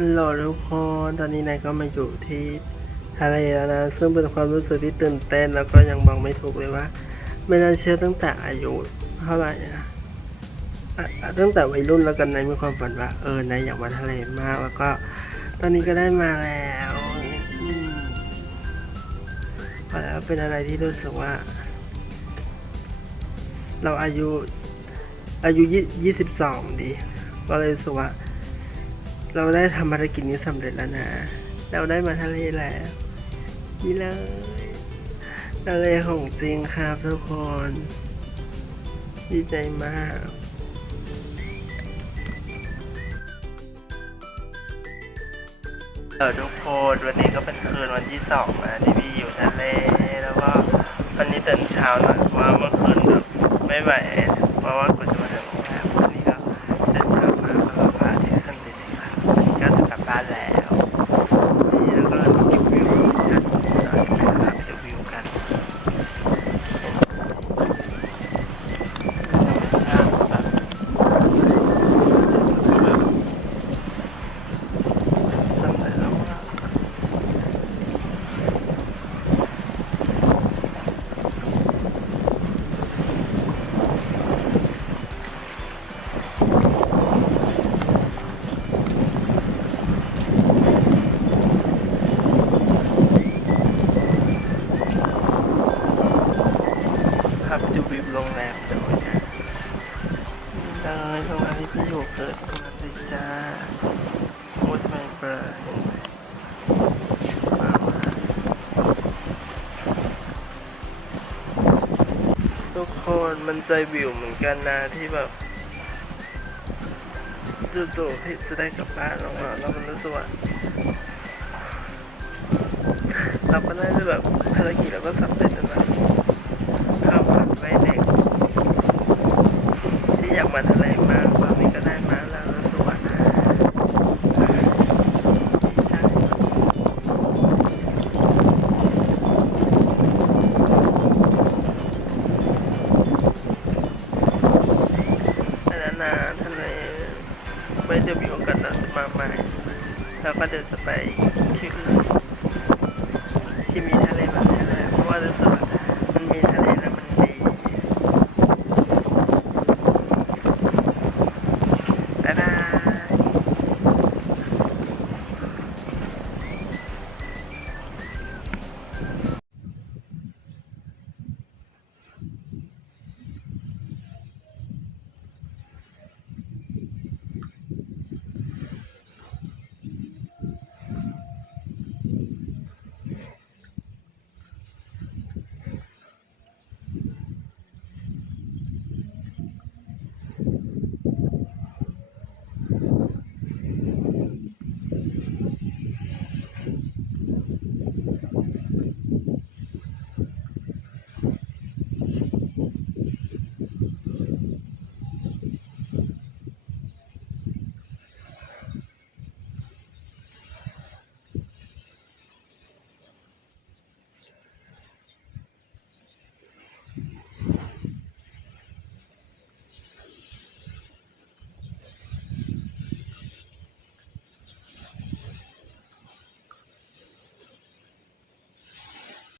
ฮัลโหลทุกคนตอนนี้นายก็มาอยู่ที่ทะเลแล้วนะ ซึ่งเป็นความรู้สึกที่ตื่นเต้นแล้วก็ยังบอกไม่ถูกเลยว่า ไม่น่าเชื่อตั้งแต่อายุเท่าไหร่อะตั้งแต่วัยรุ่นแล้วกันนายมีความฝันว่าเออนายอยากมาทะเลมากแล้วก็ ตอนนี้ก็ได้มาแล้วอืมแล้วเป็นอะไรที่รู้สึกว่า เราอายุอายุยี่สิบสองดีก็เลยรู้สึกว่า เราได้ทำภารกิจนี้สำเร็จแล้วนะ เราได้มาทะเลแล้วนี่เลยทะเลของจริงครับทุกคน ดีใจมากเออทุกคนวันนี้ก็เป็นคืนวันที่สองนะที่พี่อยู่ทะเลแล้วก็วันนี้ตื่นเช้าหน่อยเพราะว่าเมื่อคืนแบบไม่ไหว เลยโรงแรมที่พี่อยู่เกิดตรงนั้นเลยจ้าโอ้ทำไมเบลอเห็นไหมว้าวมาทุกคนมันใจวิวเหมือนกันนะที่แบบจู่ๆพี่จะได้กลับบ้านแล้วอะแล้วมันรู้สึกว่าเราก็ได้แบบภารกิจเราก็สำเร็จแล้วนะ ความฝันวัยเด็ก ที่อยากมาทะเลมาตอนนี้ก็ได้มาแล้วสว่าดีใจไปแล้วนะทะเลไว้เดี๋ยวมีโอกาสเราจะมาใหม่แล้วก็เดี๋ยวจะไปที่ที่มีทะเลแบบนี้แหละเพราะว่ารู้สึกว่า